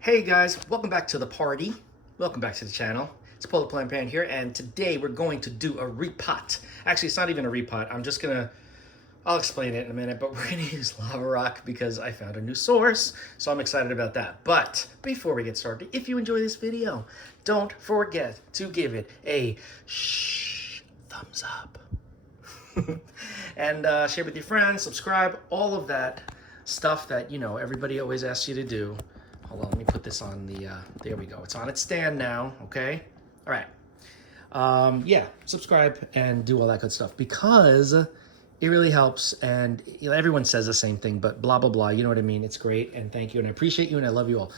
Hey guys, welcome back to the party. Welcome back to the channel. It's Polar Plant Pan here, and today we're going to do a repot. Actually, it's not even a repot. I'll explain it in a minute, but we're gonna use lava rock because I found a new source, so I'm excited about that. But before we get started, if you enjoy this video, don't forget to give it a thumbs up. And share with your friends, subscribe, all of that stuff that, everybody always asks you to do. Hold on, let me put this on the, there we go. It's on its stand now, okay? All right. Yeah, subscribe and do all that good stuff because it really helps. And everyone says the same thing, but blah, blah, blah. You know what I mean? It's great. And thank you. And I appreciate you. And I love you all.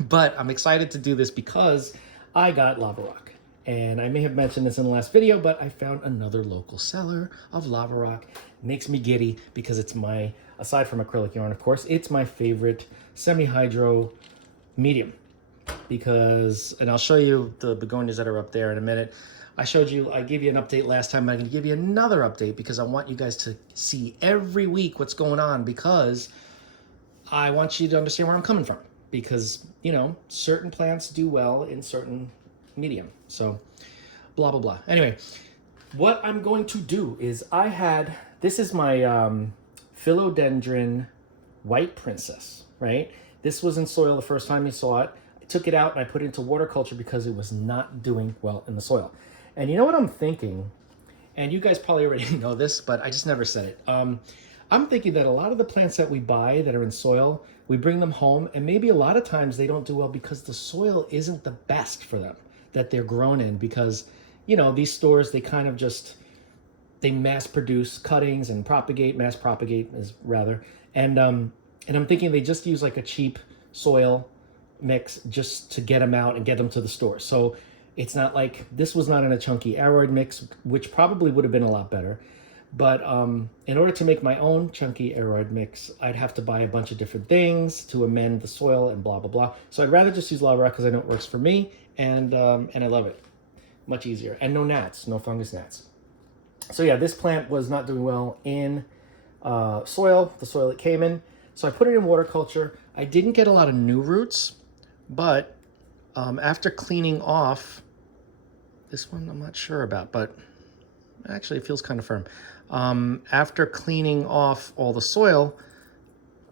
But I'm excited to do this because I got lava rock. And I may have mentioned this in the last video, but I found another local seller of lava rock. It makes me giddy because it's aside from acrylic yarn, of course, it's my favorite semi-hydro medium. And I'll show you the begonias that are up there in a minute. I gave you an update last time, but I'm going to give you another update because I want you guys to see every week what's going on, because I want you to understand where I'm coming from, because, certain plants do well in certain medium. So blah, blah, blah. Anyway, what I'm going to do is this is my philodendron white princess, right? This was in soil the first time you saw it. I took it out and I put it into water culture because it was not doing well in the soil. And you know what I'm thinking? And you guys probably already know this, but I just never said it. I'm thinking that a lot of the plants that we buy that are in soil, we bring them home, and maybe a lot of times they don't do well because the soil isn't the best for them that they're grown in, because, these stores, they kind of they mass produce cuttings and mass propagate is rather. And I'm thinking they just use like a cheap soil mix just to get them out and get them to the store. So it's not like, this was not in a chunky aroid mix, which probably would have been a lot better. But in order to make my own chunky aroid mix, I'd have to buy a bunch of different things to amend the soil and blah, blah, blah. So I'd rather just use lava rock because I know it works for me, and I love it. Much easier. And no gnats, no fungus gnats. So yeah, this plant was not doing well in soil, the soil it came in. So I put it in water culture. I didn't get a lot of new roots, but after cleaning off, this one I'm not sure about, but actually it feels kind of firm. After cleaning off all the soil,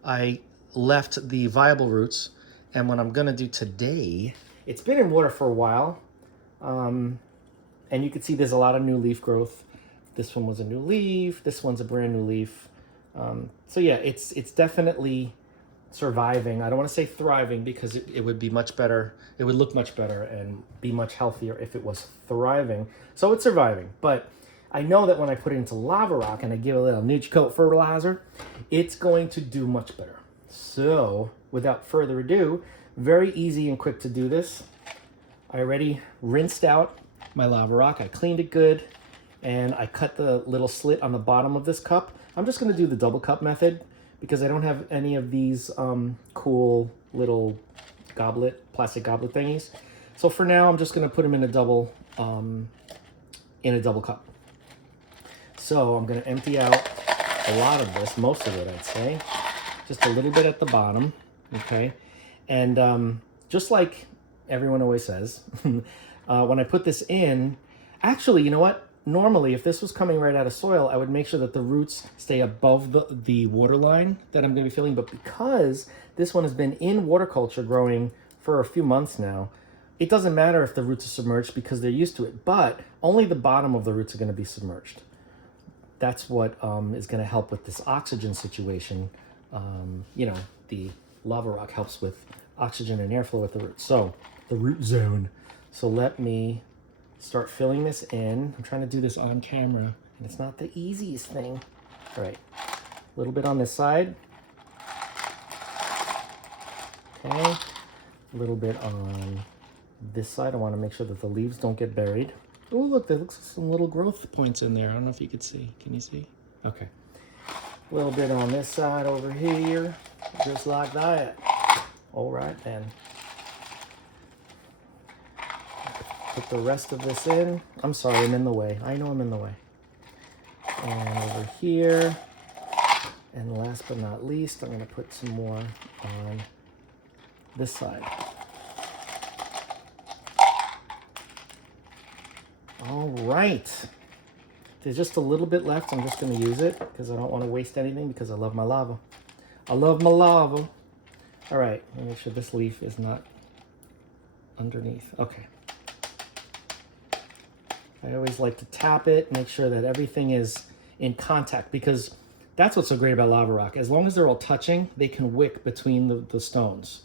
I left the viable roots. And what I'm gonna do today, it's been in water for a while. And you can see there's a lot of new leaf growth. This one was a new leaf. This one's a brand new leaf. So yeah, it's definitely surviving. I don't want to say thriving because it would be much better. It would look much better and be much healthier if it was thriving. So it's surviving. But I know that when I put it into lava rock and I give it a little NutriCoat fertilizer, it's going to do much better. So without further ado, very easy and quick to do this. I already rinsed out my lava rock. I cleaned it good, and I cut the little slit on the bottom of this cup. I'm just going to do the double cup method because I don't have any of these cool little plastic goblet thingies. So for now, I'm just going to put them in a double cup. So I'm going to empty out a lot of this, most of it, I'd say. Just a little bit at the bottom, okay? And just like everyone always says, when I put this in, actually, you know what? Normally, if this was coming right out of soil, I would make sure that the roots stay above the water line that I'm going to be filling. But because this one has been in water culture growing for a few months now, it doesn't matter if the roots are submerged because they're used to it. But only the bottom of the roots are going to be submerged. That's what is going to help with this oxygen situation. The lava rock helps with oxygen and airflow with the roots. So the root zone. So let me start filling this in. I'm trying to do this on camera, and it's not the easiest thing. All right, a little bit on this side. Okay, a little bit on this side. I want to make sure that the leaves don't get buried. Oh, look, there looks like some little growth points in there. I don't know if you could see. Can you see? Okay. A little bit on this side over here, just like that. All right, then. Put the rest of this in. I'm sorry, I'm in the way. I know I'm in the way. And over here. And last but not least, I'm going to put some more on this side. All right. There's just a little bit left. I'm just going to use it because I don't want to waste anything because I love my lava. I love my lava. All right. Let me make sure this leaf is not underneath. Okay. I always like to tap it, make sure that everything is in contact, because that's what's so great about lava rock. As long as they're all touching, they can wick between the stones.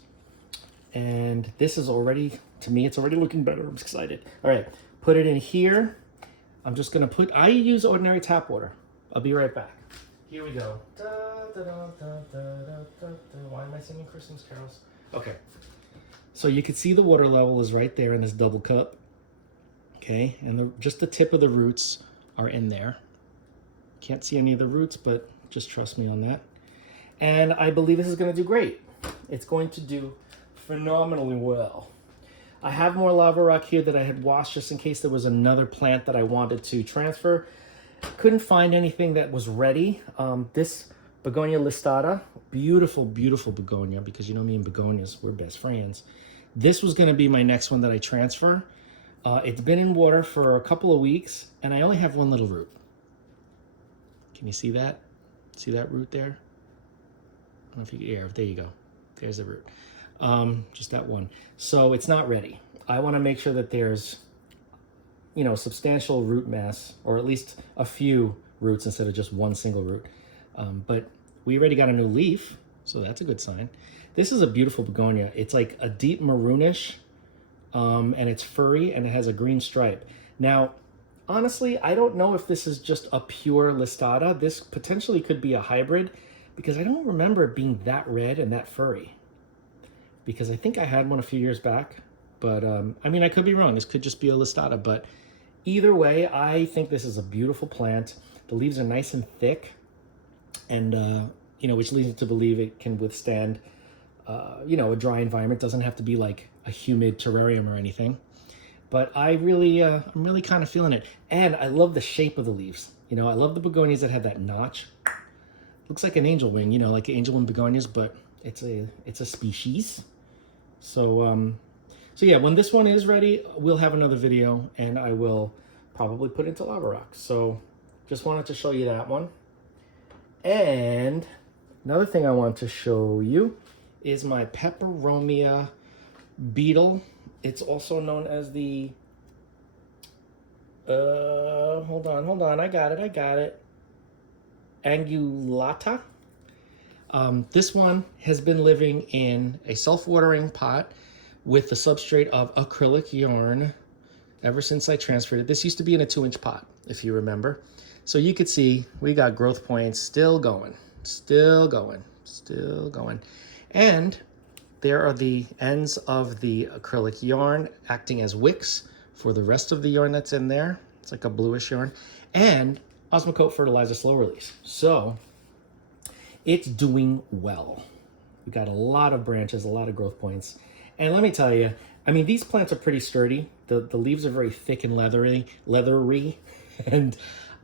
And this is already, to me, it's already looking better. I'm excited. All right, put it in here. I'm just gonna I use ordinary tap water. I'll be right back. Here we go. Da, da, da, da, da, da, da. Why am I singing Christmas carols? Okay. So you can see the water level is right there in this double cup. Okay, and just the tip of the roots are in there. Can't see any of the roots, but just trust me on that. And I believe this is going to do great. It's going to do phenomenally well. I have more lava rock here that I had washed just in case there was another plant that I wanted to transfer. Couldn't find anything that was ready. This Begonia listata, beautiful, beautiful begonia, because you know me and begonias, we're best friends. This was going to be my next one that I transfer. It's been in water for a couple of weeks, and I only have one little root. Can you see that? See that root there? I don't know if you can, yeah, there you go. There's the root. Just that one. So it's not ready. I want to make sure that there's, you know, substantial root mass, or at least a few roots instead of just one single root. But we already got a new leaf, so that's a good sign. This is a beautiful begonia. It's like a deep maroonish, and it's furry, and it has a green stripe. Now, honestly, I don't know if this is just a pure listata. This potentially could be a hybrid, because I don't remember it being that red and that furry. Because I think I had one a few years back, but I mean, I could be wrong. This could just be a listata, but either way, I think this is a beautiful plant. The leaves are nice and thick, and you know, which leads me to believe it can withstand you know, a dry environment. Doesn't have to be like a humid terrarium or anything. But I really, I'm really kind of feeling it. And I love the shape of the leaves. You know, I love the begonias that have that notch. Looks like an angel wing, you know, like angel wing begonias, but it's a species. So, so yeah, when this one is ready, we'll have another video, and I will probably put it into lava rock. So just wanted to show you that one. And another thing I want to show you is my Peperomia beetle. It's also known as the, hold on, I got it. Angulata. This one has been living in a self-watering pot with the substrate of acrylic yarn ever since I transferred it. This used to be in a 2-inch pot, if you remember. So you could see we got growth points still going. And there are the ends of the acrylic yarn acting as wicks for the rest of the yarn that's in there. It's like a bluish yarn. And Osmocote fertilizer slow release. So it's doing well. We got a lot of branches, a lot of growth points. And let me tell you, I mean, these plants are pretty sturdy. The leaves are very thick and leathery. And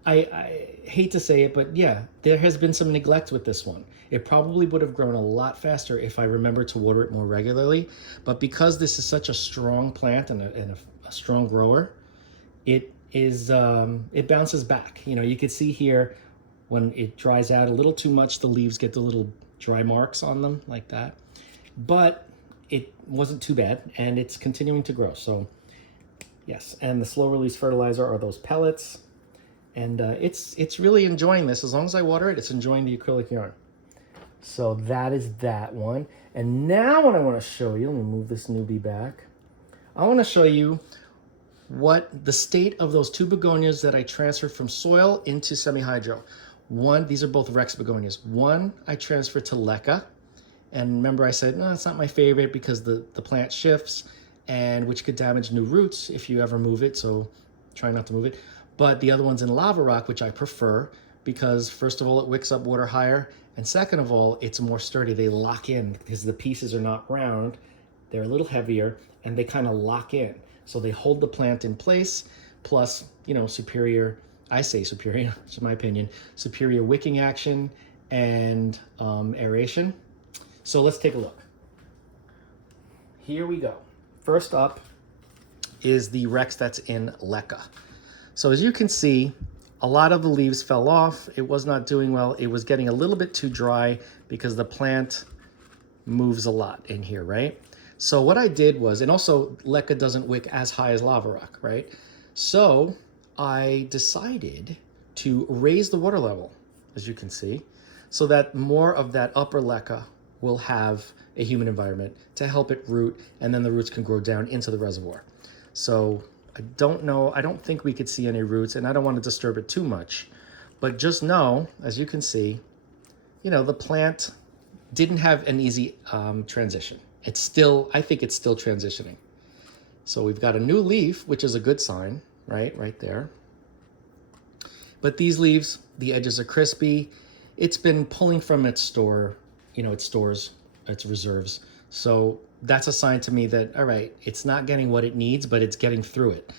I hate to say it, but yeah, there has been some neglect with this one. It probably would have grown a lot faster if I remember to water it more regularly. But because this is such a strong plant and a strong grower, it bounces back. You know, you can see here when it dries out a little too much, the leaves get the little dry marks on them like that. But it wasn't too bad, and it's continuing to grow. So yes, and the slow release fertilizer are those pellets. And it's really enjoying this. As long as I water it, it's enjoying the acrylic yarn. So that is that one. And now what I want to show you, let me move this newbie back. I want to show you what the state of those 2 begonias that I transferred from soil into semi-hydro. One, these are both Rex Begonias. One I transferred to Leca. And remember I said, no, it's not my favorite because the plant shifts, and which could damage new roots if you ever move it. So try not to move it. But the other one's in lava rock, which I prefer because first of all, it wicks up water higher. And second of all, it's more sturdy. They lock in because the pieces are not round. They're a little heavier and they kind of lock in. So they hold the plant in place, plus, you know, superior, I say superior, it's my opinion, superior wicking action and aeration. So let's take a look. here we go. First up is the Rex that's in Leca. So as you can see, a lot of the leaves fell off. It was not doing well. It was getting a little bit too dry because the plant moves a lot in here, right? So what I did was, and also Leca doesn't wick as high as lava rock, right? So I decided to raise the water level, as you can see, so that more of that upper Leca will have a humid environment to help it root, and then the roots can grow down into the reservoir. So I don't think we could see any roots, and I don't want to disturb it too much, but just know, as you can see, you know, the plant didn't have an easy transition. It's still, I think it's still transitioning. So we've got a new leaf, which is a good sign, right there. But these leaves, the edges are crispy. It's been pulling from its store, you know, its stores, its reserves. So that's a sign to me that, all right, it's not getting what it needs, but it's getting through it.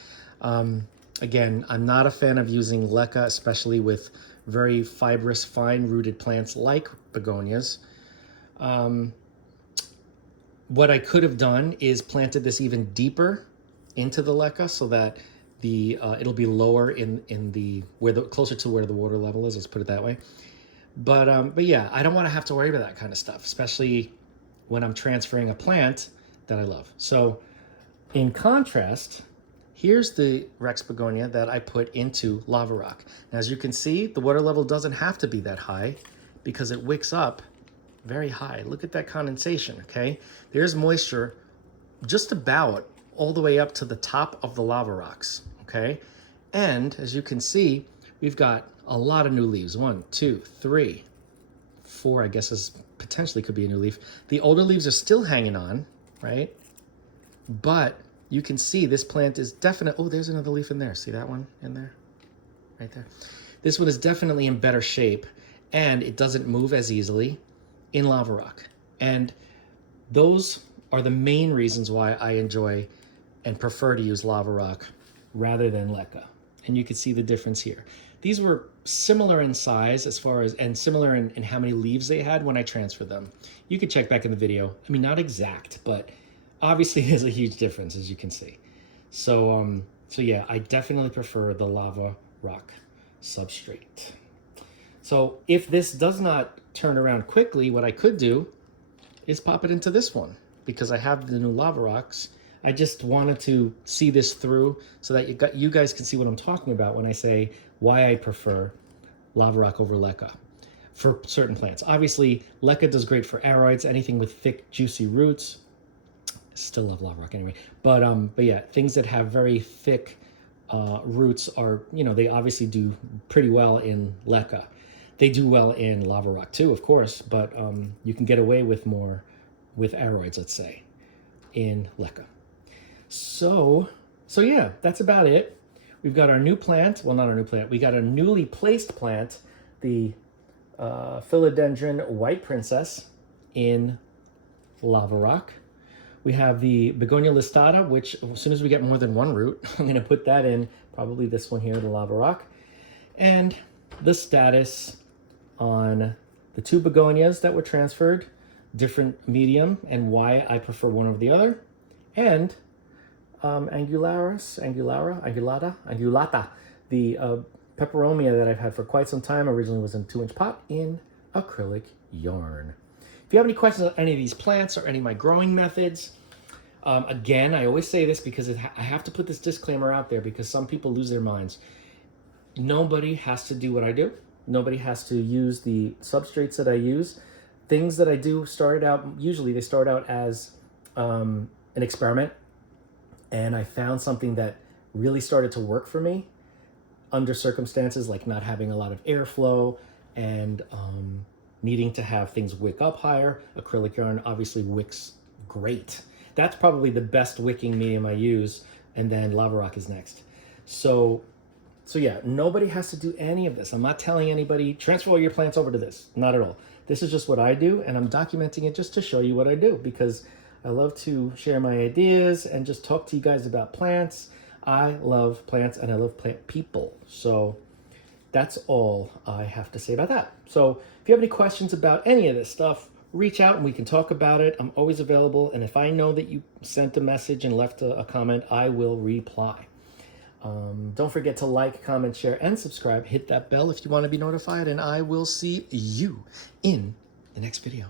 Again, I'm not a fan of using Leca, especially with very fibrous, fine-rooted plants like begonias. What I could have done is planted this even deeper into the Leca so that the it'll be lower in the closer to where the water level is. Let's put it that way. But yeah, I don't want to have to worry about that kind of stuff, especially when I'm transferring a plant that I love. So in contrast, here's the Rex Begonia that I put into lava rock. Now, as you can see, the water level doesn't have to be that high because it wicks up very high. Look at that condensation, okay? There's moisture just about all the way up to the top of the lava rocks, okay? And as you can see, we've got a lot of new leaves. 1, 2, 3, 4, I guess is potentially could be a new leaf. The older leaves are still hanging on, right? But you can see this plant is definitely, oh, there's another leaf in there. See that one in there? Right there. This one is definitely in better shape, and it doesn't move as easily in lava rock. And those are the main reasons why I enjoy and prefer to use lava rock rather than Leca. And you can see the difference here. These were similar in size as far as, and similar in how many leaves they had when I transferred them. You can check back in the video. I mean, not exact, but obviously there's a huge difference, as you can see. So, so yeah, I definitely prefer the lava rock substrate. So if this does not turn around quickly, what I could do is pop it into this one because I have the new lava rocks. I just wanted to see this through so that you guys can see what I'm talking about when I say why I prefer lava rock over Leca for certain plants. Obviously, Leca does great for aroids, anything with thick, juicy roots. Still love lava rock anyway. But yeah, things that have very thick roots are, you know, they obviously do pretty well in Leca. They do well in lava rock too, of course, but you can get away with more with aroids, let's say, in Leca. So yeah, that's about it. We've got our new plant. Well, not our new plant. We got a newly placed plant, the Philodendron White Princess in lava rock. We have the Begonia listata, which as soon as we get more than one root, I'm going to put that in, probably this one here, the lava rock. And the status on the two begonias that were transferred, different medium, and why I prefer one over the other. And angulata, the peperomia that I've had for quite some time, originally was in a 2-inch pot in acrylic yarn. If you have any questions on any of these plants or any of my growing methods, again, I always say this because I have to put this disclaimer out there because some people lose their minds. Nobody has to do what I do. Nobody has to use the substrates that I use. Things that I do usually they start out as an experiment. And I found something that really started to work for me under circumstances like not having a lot of airflow and needing to have things wick up higher. Acrylic yarn obviously wicks great. That's probably the best wicking medium I use, and then lava rock is next. So yeah, nobody has to do any of this. I'm not telling anybody, transfer all your plants over to this. Not at all. This is just what I do, and I'm documenting it just to show you what I do because I love to share my ideas and just talk to you guys about plants. I love plants and I love plant people. So that's all I have to say about that. So if you have any questions about any of this stuff, reach out and we can talk about it. I'm always available. And if I know that you sent a message and left a comment, I will reply. Don't forget to like, comment, share, and subscribe. Hit that bell if you want to be notified. And I will see you in the next video.